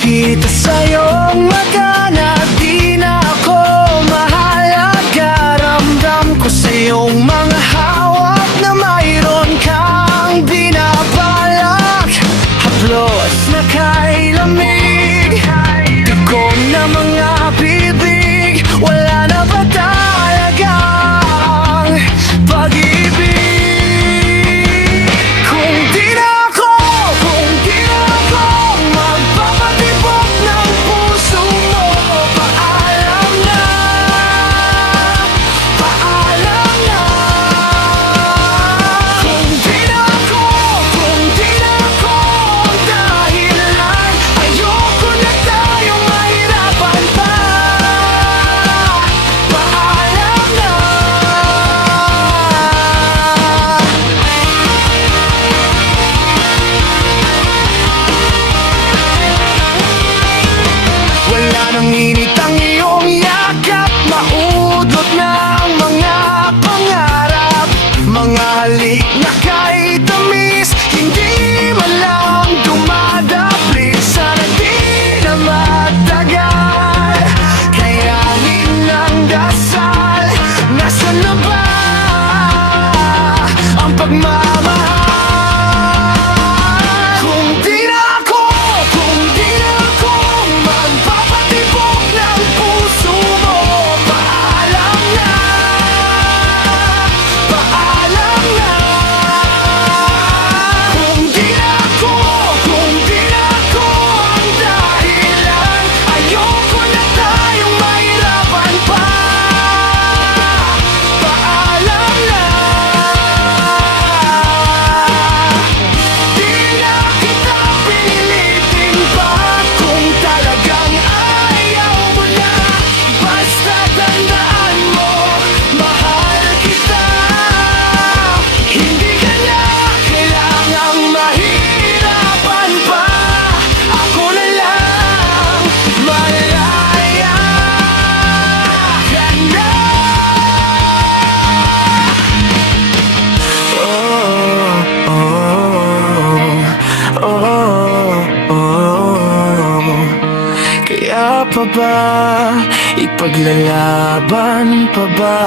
Kita sa'yong magana, di na ako mahalaga. Ramdam ko sa'yong mga hawak na mayroon kang binabalak. Haplos na kay lamig, tikom na mga bibig. Wala na ba talagang pag-ibig? Nanginit ang iyong yakap, maudot na ang mga pangarap. Mga halik na kay tamis, hindi man lang dumadaplis. Sana di na matagal, kayanin ng dasal. Nasaan na ba ang pagmamahal? Kaya pa ba, ipaglalaban pa ba?